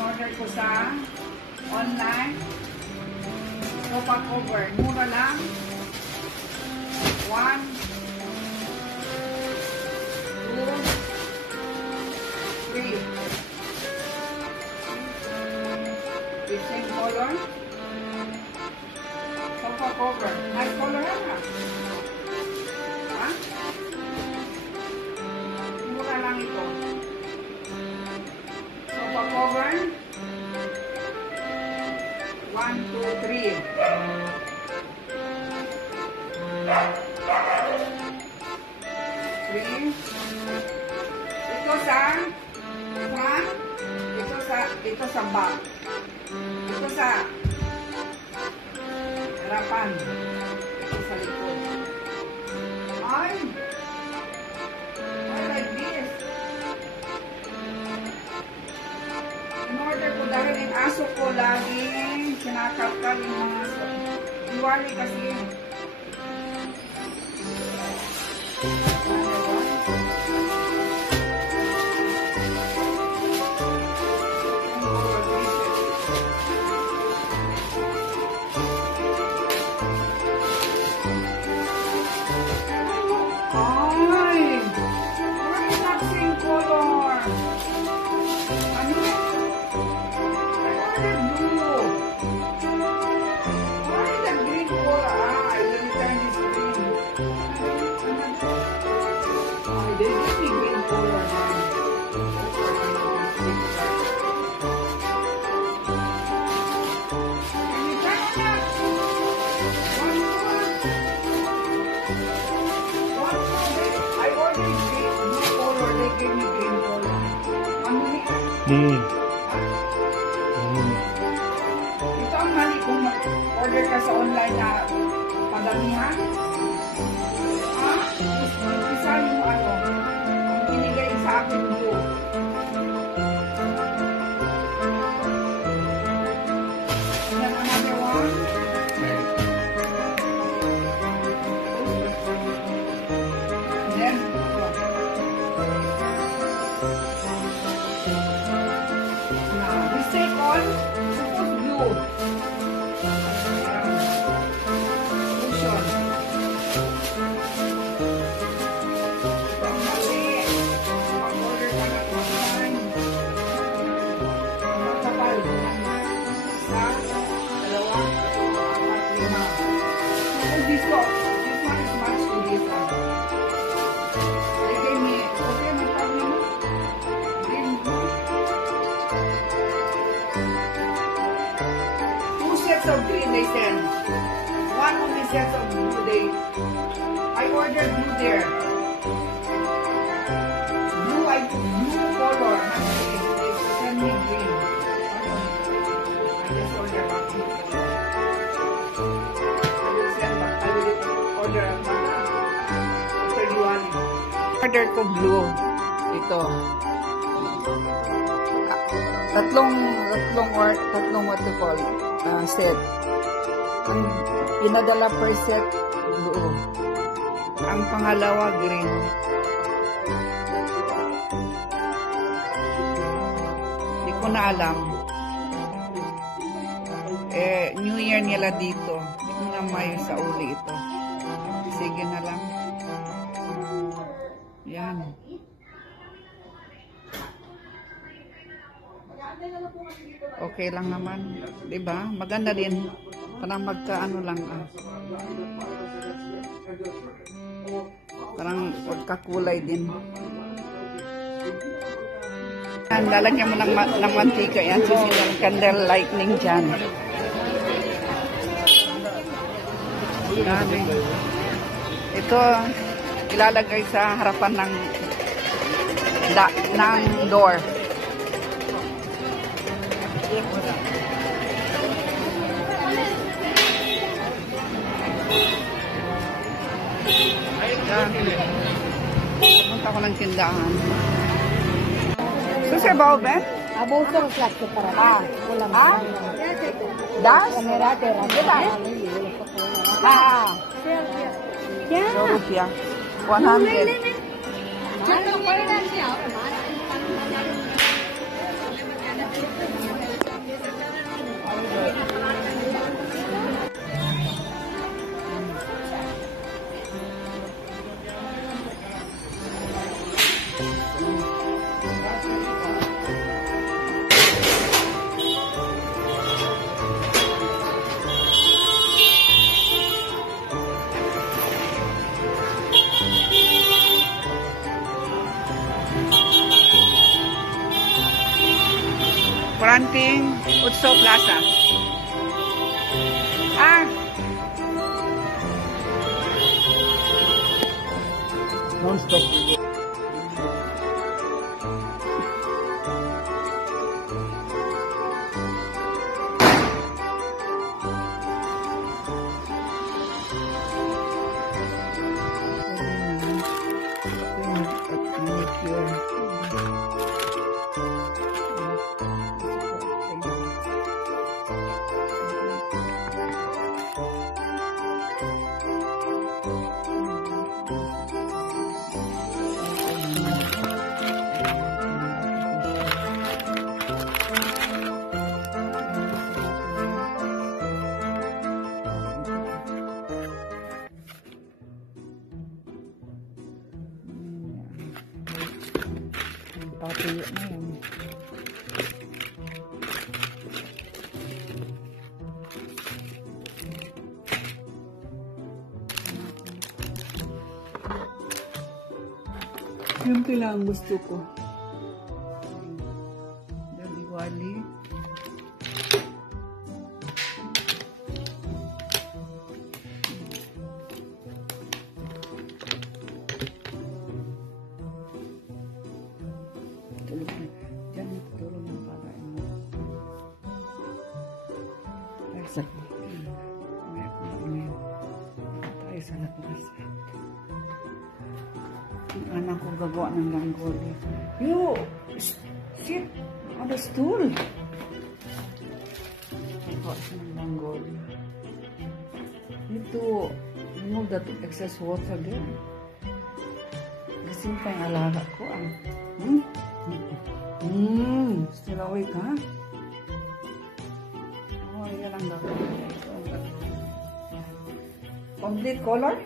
in-order ko sa online. Sofa cover. Mura lang. 1, 2, 3. The same color. Sofa cover. Nice color yan ha. Ha? Mura lang ito. Sofa cover. 1, 2, 3. Ito sa back. Ito sa harapan. Ito sa likod. I like this. In-order ko dahil yung aso ko laging sinakapkal yung mga iwali kasi ito ang mali kung order ka sa online na padamihan. Isa yung binigay sa akin blue. And then another one. And then suppose blue. Cushion. Mag-order ka na online. Magkapal. Isa, dalawa, apat, lima. This one is much to this one. They gave me, okay, magkabli mo. Green blue. Sets of green they send. One only sets of blue I ordered blue there. Blue color. They send me green. I just ordered one. I will send back. I will order after Diwali. Order ko blue. Ito. Tatlong what to call set. Ang pinadala per set blue. Ang pangalawa green. Hindi ko na alam. New Year nila dito. Hindi ko na may sa uli ito. Sige na lang. Yan. Okay lang naman, 'di ba? Maganda din. Parang magkaano lang Parang pagkakulay din. Lalagyan mo ng mantika yan. Susunod candle lightning dyan. Dami. Ito ilalagay sa harapan ng door. Punta ko ng tindahan. Susir ba, Ben? Abuso ng klase para ulam. Das? Kamera, tera. Diba? Yeah. So, rupiah. 100. Fronting Utso Plaza. Ah! Non-stop. Patuyo na yan. Yung kailangan gusto ko. Diwali. Tulog na. Diyan tulog ng pakain mo. Tayo sa tayo sa labas. Ang anak ko gagawa ng langgoli. You sit on the stool. Gagawa siya ng langgoli. Need to remove that excess water there. Kasi pa yung alaga ko still awake, ha? Oh, yan ang gagawin. Complete color?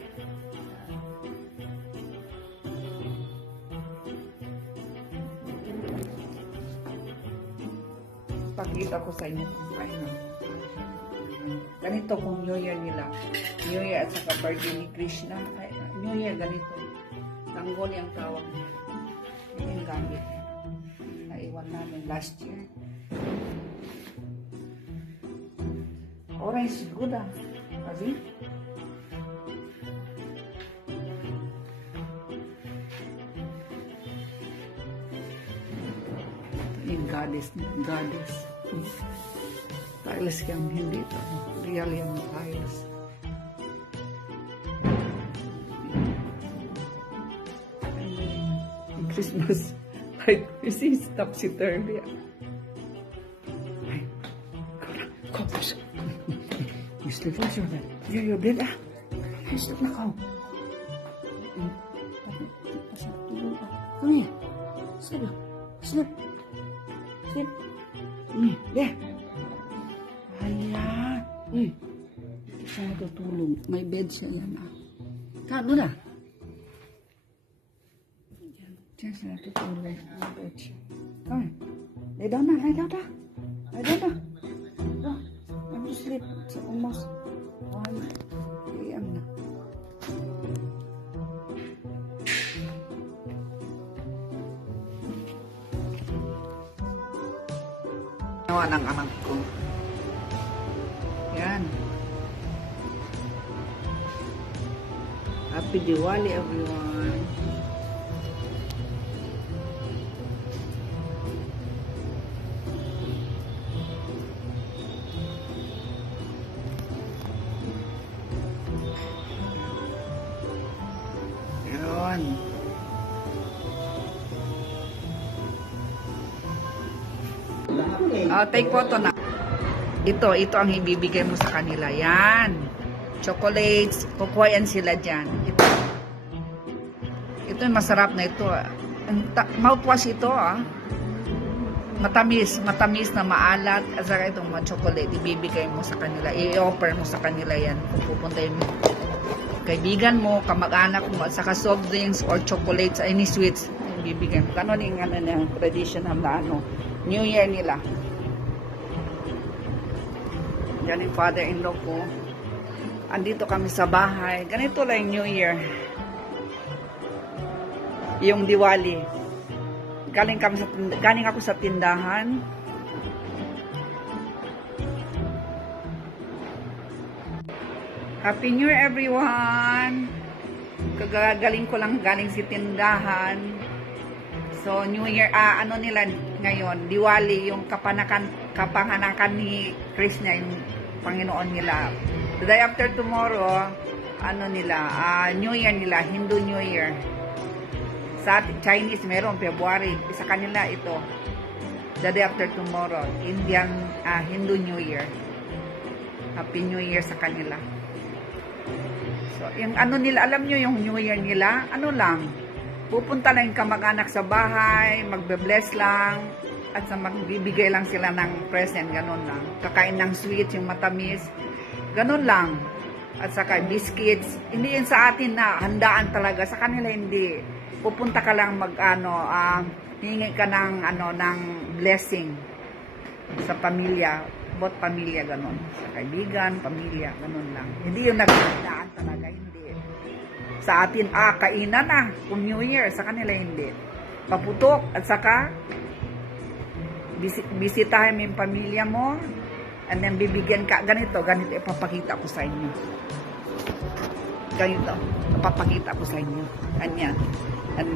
Pakita ko sa inyo kung paano. Ganito kung New Year nila. New Year at saka birthday ni Krishna. Ay, New Year ganito. Langgoli ang tawag niya. Yan yung gamit niya. Naiwan namin last year. Orange is good, ah. Kasi? Yung goddess. Tiles yung hindi ito. Real yung tiles. And Christmas light. You see, it's topsy-turvy. Go, push. You sleep with your bed. You're your bed, ah. You sleep na ka. Come here. Sleep. Sleep. Sleep. There. Ayan. Siya natutulog. May bed siya yan, ah. Kano na? Diyan siya natutulog. May bed siya. Come. Lay down na. Lay down na. Lay down na. Go. I'm to sleep. It's almost 1 a.m. na. Nawa ng anak ko. Yan. Happy Diwali, everyone. Yan. Take photo na. Ito ang ibibigay mo sa kanila. Yan. Chocolates. Kukuha yan sila dyan. Ito yung masarap na ito. Mouthwash ito, ah. Matamis na maalat. At saka itong mga chocolate. Ibibigay mo sa kanila. I-offer mo sa kanila yan. Kung pupunta yung kaibigan mo, kamag-anak mo, at saka soft drinks or chocolates, any sweets. Ibibigay mo. Kano yung traditional na New Year nila. Yan yung father-in-law ko. Andito kami sa bahay. Ganito lang yung New Year. Yung Diwali. Galing ako sa tindahan. Happy New Year, everyone! Kagagaling ko lang galing si tindahan. So, New Year, ano nila ngayon, Diwali, yung kapanganakan ni Krishna, yung Panginoon nila. The day after tomorrow, ano nila, New Year nila, Hindu New Year. Sa Chinese, meron, February. Sa kanila, ito. The day after tomorrow, Indian, Hindu New Year. Happy New Year sa kanila. So, yung ano nila, alam nyo yung New Year nila, ano lang, pupunta lang yung kamag-anak sa bahay, magbe-bless lang, at sa magbibigay lang sila ng present, ganun lang. Kakain ng sweets, yung matamis, ganun lang. At saka biscuits, hindi yun sa atin na handaan talaga, sa kanila hindi. Pupunta ka lang hingi ka ng, ng blessing sa pamilya, both pamilya, ganun. Sa kaibigan, pamilya, ganun lang. Hindi yung naghandaan talaga, hindi. Sa atin, kainan na, kung New Year, sa kanila hindi. Paputok, at saka, bisitahin mo yung pamilya mo, and then bibigyan ka, ganito, ipapakita ko sa inyo. Ganito, ipapakita ko sa inyo. Ganyan. And